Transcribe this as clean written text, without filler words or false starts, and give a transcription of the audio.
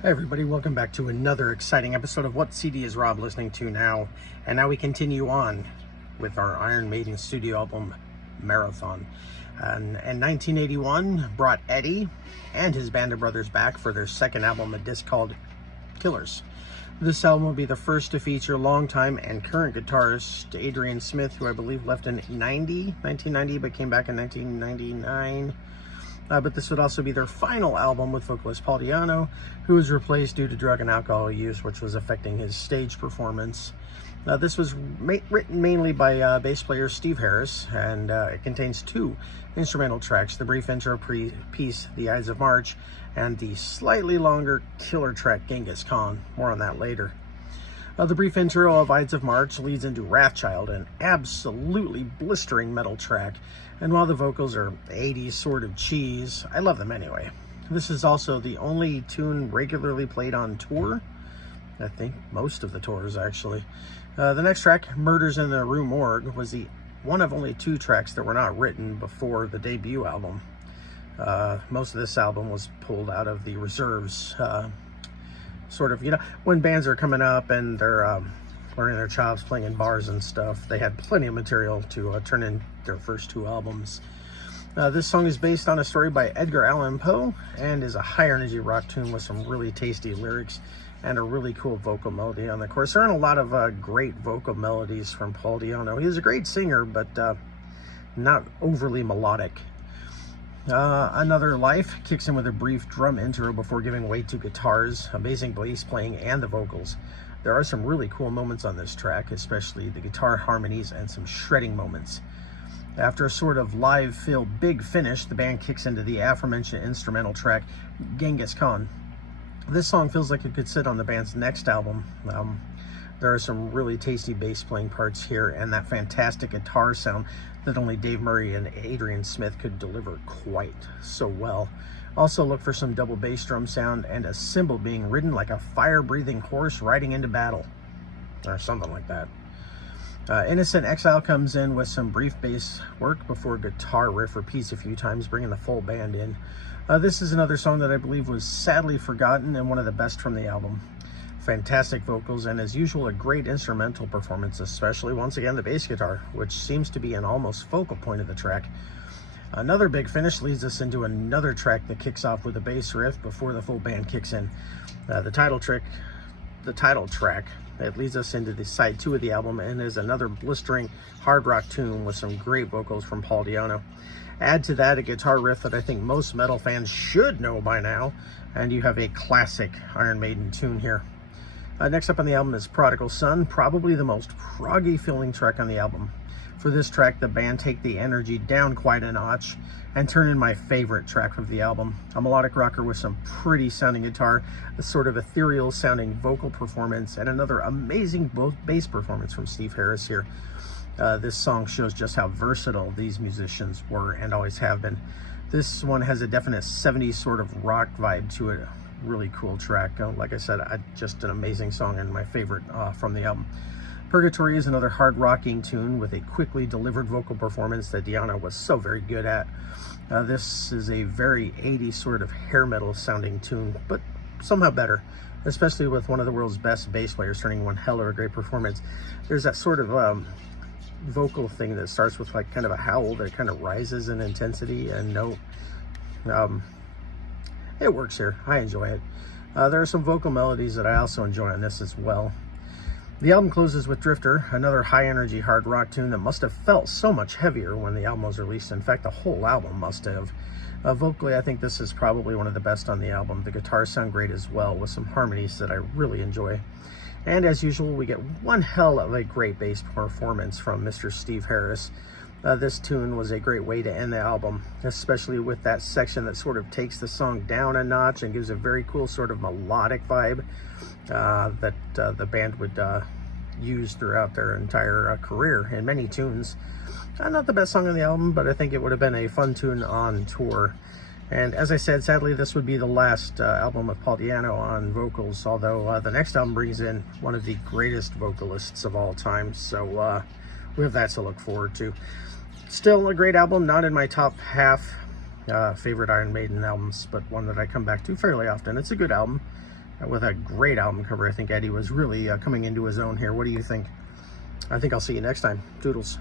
Hey everybody, welcome back to another exciting episode of What CD is Rob listening to now? And now we continue on with our Iron Maiden studio album Marathon. And 1981 brought Eddie and his band of brothers back for their second album, a disc called Killers. This album will be the first to feature longtime and current guitarist Adrian Smith, who I believe left in 1990, but came back in 1999. But this would also be their final album with vocalist Paul Di'Anno, who was replaced due to drug and alcohol use, which was affecting his stage performance. This was written mainly by bass player Steve Harris, and it contains two instrumental tracks, the brief intro piece, The Ides of March, and the slightly longer killer track, Genghis Khan. More on that later. The brief intro of Ides of March leads into Wrathchild, an absolutely blistering metal track, and while the vocals are 80s sort of cheese, I love them anyway. This is also the only tune regularly played on tour. I think most of the tours, actually. The next track, Murders in the Rue Morgue, was the one of only two tracks that were not written before the debut album. Most of this album was pulled out of the reserves, sort of, when bands are coming up and they're learning their chops, playing in bars and stuff, they had plenty of material to turn in their first two albums. This song is based on a story by Edgar Allan Poe and is a high energy rock tune with some really tasty lyrics and a really cool vocal melody on the chorus. There aren't a lot of great vocal melodies from Paul Di'Anno. He's a great singer, but not overly melodic. Another Life kicks in with a brief drum intro before giving way to guitars, amazing bass playing, and the vocals. There are some really cool moments on this track, especially the guitar harmonies and some shredding moments. After a sort of live feel big finish, the band kicks into the aforementioned instrumental track, Genghis Khan. This song feels like it could sit on the band's next album. There are some really tasty bass playing parts here and that fantastic guitar sound that only Dave Murray and Adrian Smith could deliver quite so well. Also look for some double bass drum sound and a cymbal being ridden like a fire-breathing horse riding into battle, or something like that. Innocent Exile comes in with some brief bass work before a guitar riff repeats a few times, bringing the full band in. This is another song that I believe was sadly forgotten and one of the best from the album. Fantastic vocals and, as usual, a great instrumental performance, especially once again the bass guitar, which seems to be an almost focal point of the track. Another big finish leads us into another track that kicks off with a bass riff before the full band kicks in. The title track, that leads us into the side 2 of the album and is another blistering hard rock tune with some great vocals from Paul Di'Anno. Add to that a guitar riff that I think most metal fans should know by now, and you have a classic Iron Maiden tune here. Next up on the album is Prodigal Son, probably the most proggy feeling track on the album. For this track, the band take the energy down quite a notch and turn in my favorite track of the album, a melodic rocker with some pretty sounding guitar, a sort of ethereal sounding vocal performance, and another amazing bass performance from Steve Harris here. This song shows just how versatile these musicians were and always have been. This one has a definite 70s sort of rock vibe to it. Really cool track. Like I said, just an amazing song and my favorite from the album. Purgatory is another hard rocking tune with a quickly delivered vocal performance that Di'Anno was so very good at. This is a very 80s sort of hair metal sounding tune, but somehow better, especially with one of the world's best bass players turning one hell of a great performance. There's that sort of vocal thing that starts with like kind of a howl that kind of rises in intensity and note. It works here. I enjoy it. There are some vocal melodies that I also enjoy on this as well. The album closes with Drifter, another high-energy hard rock tune that must have felt so much heavier when the album was released. In fact, the whole album must have. Vocally, I think this is probably one of the best on the album. The guitars sound great as well, with some harmonies that I really enjoy. And as usual, we get one hell of a great bass performance from Mr. Steve Harris. This tune was a great way to end the album, especially with that section that sort of takes the song down a notch and gives a very cool sort of melodic vibe that the band would use throughout their entire career in many tunes. Not the best song on the album, but I think it would have been a fun tune on tour. And as I said, sadly, this would be the last album with Paul Di'Anno on vocals, although the next album brings in one of the greatest vocalists of all time, so we have that to look forward to. Still a great album, not in my top half favorite Iron Maiden albums, but one that I come back to fairly often. It's a good album, with a great album cover. I think Eddie was really coming into his own here. What do you think? I think I'll see you next time. Toodles.